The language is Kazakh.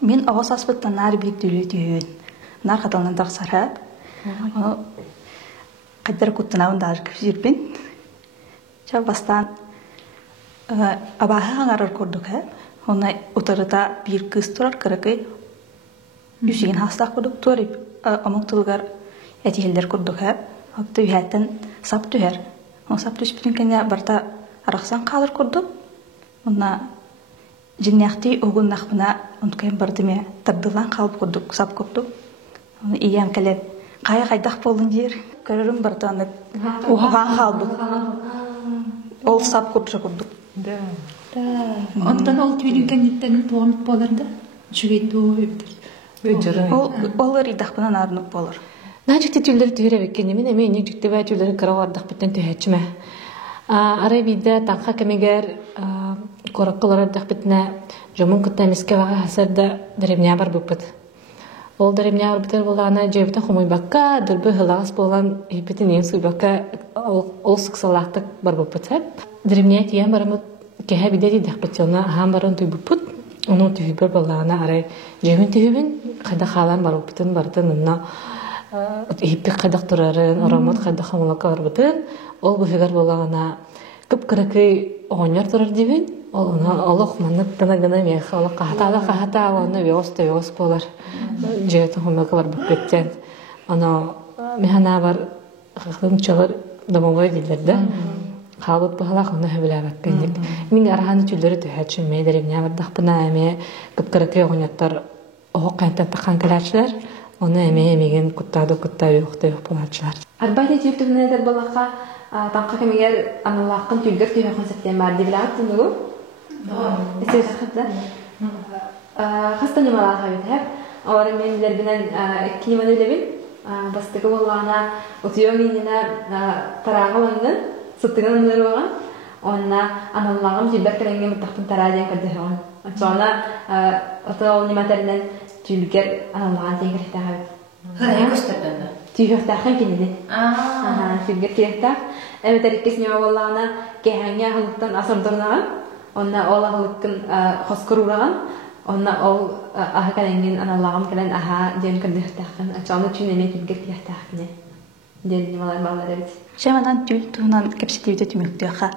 Мен оғыз аспыттан нар бейік дүлі түйін. Нар қаталынан тақсарап. Қайдар күттінауын дағыр көз жүрбен. Жа бастан абағы аңарыр көрдік. Оны ұтырыта бір кыз тұрар кірікі. Үсеген хастақ көрдік тұрып. Омың тұлғар әтігелдер көрдік. Оқты үйәттен сап түйер. Оны сап түспетін кәне барта арақсан қалыр көрдік. Оны жинняқти оғын нақпына ұнтқайын бардыме тардылан қалып көрдік, сап көрдік. Оны ием кәлеп қайдақ болын жер. Көрірім барданы оған қалдық. Ол сап көрдік. Онтан ол түйілін кәнеттен туғамет боларда? Жүгейді өйбдір. Ол ұридақпынан арынып болыр. Нәжікті түйілдері түйірі беккені мен әме енек жүкті бәй түйілдері қырау ардақ біттен түйәтшіме. Арай бейді таңқа кәмегер қораққылар ардақ бітіне жомын күттәмеске ваға хасарда дәребіне бар бұппыт. Ол дәребіне бар бітер болағына жайбітін құмой баққа, дүрбі ғылағыз болған епетін ең сұй баққа ол сұқсалақтық бар бұппыт. Дәребіне түйен барымыт кәхә биде дейдәқ бітеліна ағам барын түй бұппыт. Оның түйібір болағына арай жайбін түйібін қайда қалан бар бұппытын бардың ұнна еппік қайдақ тұрарын, орамат қайдақ қамылаққа бар бұтын. Ол бұфигар болағына күп кірікі оғынер тұрар дейбін. Ол оқманып гына-гына мех. Ол қағата оны веос болар. Жейтін құмылқы бар бұп кеттен. Оны механа бар қақылым чығыр домовой дейлерді. Қалып бұғалақ оны хөбілі бәккендік. Мен арағаны түлдері түйәтшін мейдері міне бардақпына әме күп кірікі оғынеттар оғы қайынтан таққан кіләтшілер. Оны әме-әмеген құттады ұйықта болатшылар. Арбайды түйіртігіне дәр болаққа таңқа кемегер аналаққын түлдер түйіқын сәттен бар деп білағыттың ұғы? Әсер жақытты. Қаста немалаға бетіп. Олары менілер бінен кенеман өлебін. Бастығы болағына ұтыйо меніне тарағылыңын, сұттығын ұнылар оған. Онына аналағым жібер кәренген мұттақтың тараден көрді оған. Соңына ұты ол нематарынан түйілгер аналаған тен керектіға бет. Хырая көстірдіңді? Түйіқтақын кенеді. Түйілгер керектіғ. Әмет әреккес неме болағына кәхәңе ағылықтан асырдырнаған. Онна ол ағылыққын қосқыр ұраған. Онна ол аға кәленген аналағым кәлен аға ден көрдіқтақын. Соңына түйінеме түйілгер керектіғ кене. Ден немалар балар әбет. Шамадан түйіл туынан кәпсетеуді түмектіға.